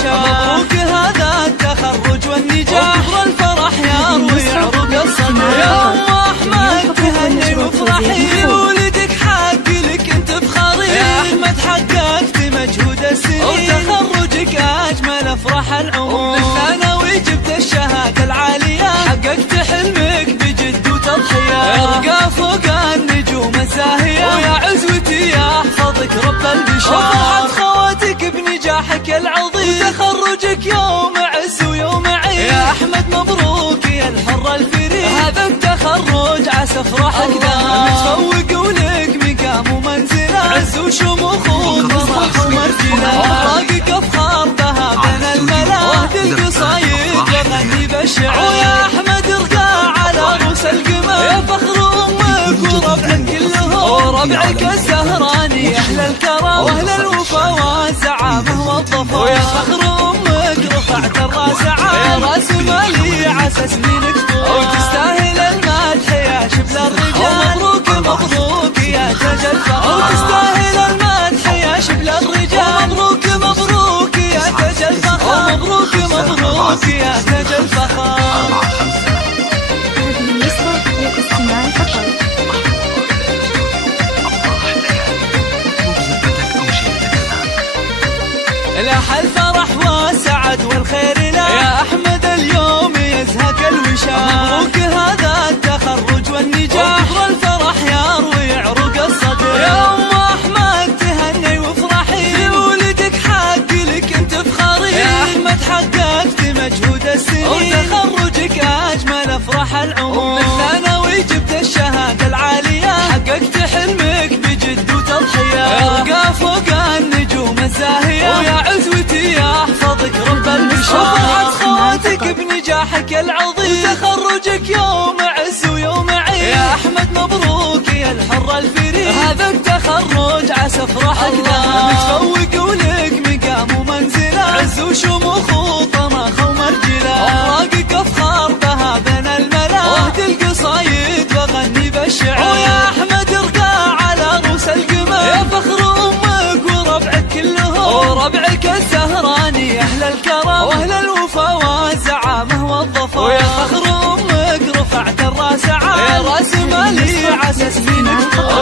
الوشاح. مبروك هذا التخرج والنجاح، وكبر الفرح يروي عروق الصدر. يا أم أحمد تهني وافرحي، ولدك حق لك انت بخاري. يا أحمد حققت مجهود السنين، وتخرجك أجمل أفراح العمر. بالثانوي جبت الشهادة العالية، حققت حلمك بجد وتضحية. ارقى فوق النجوم الزاهية، ويا عزوتي يحفظك رب البشار. وفرحت خواتك بنجاحك العظيم، وتخرجك يوم عز ويوم عيد. يا أحمد مبروك يا الحر الفريد، هذا التخرج عسى افراحك دام. متفوق ولك مقام ومنزله، عز وشموخ وفرح ومرجله. أوراقك أفخار بها بين الملا، واهدي القصايد وغني بالشعر. ويا أحمد ارقى على رؤوس القمر، يا فخر أمك وربعك كلهم. وربعك الزهراني أهل الكرم، وأهل الوفا والزعامة والظفر. ويا فخر أمك رفعت الراس عال، راس مالي عسى سنينك طول. وتستاهل المدح يا شبل الرجال، ومبروك مبروك يا تاج الفخر. وتستاهل المدح يا شبل الرجال، ومبروك مبروك يا تاج الفخر. ومبروك مبروك يا تاج الفخر. هذه النسخة للاستماع فقط. لاح الفرح والسعد والخير له، يا أحمد اليوم يزهق الوشاح. مبروك هذا التخرج والنجاح، وكبر الفرح يروي عروق الصدر. يا أم أحمد تهني وافرحي، في ولدك حق لك انت بخاري. يا أحمد حققت مجهود السنين، وتخرجك أجمل أفراح العمر. بالثانوي جبت الشهادة العالية، حققت حلمك بجد وتضحية. ارقى فوق النجوم الزاهية، ويا عزوتي يحفظك رب البشار. وفرحت خواتك بنجاحك العظيم، وتخرجك يوم عز ويوم عيد. يا أحمد مبروك يا الحر الفريد، هذا التخرج عسى افراحك دام. متفوق ولك مقام ومنزله، عز وشموخ وطماخ ومرجله. أوراقك أفخار بها بين الملا، واهدي القصايد وغني بالشعر. ويا أحمد ارقى على رؤوس القمر، يا فخر أمك وربعك كلهم. وربعك الزهراني أهل الكرم، وأهل الوفا والزعامة والظفر. ويا فخر أمك رفعت الراس عال، راس مالي عسى سنينك طول.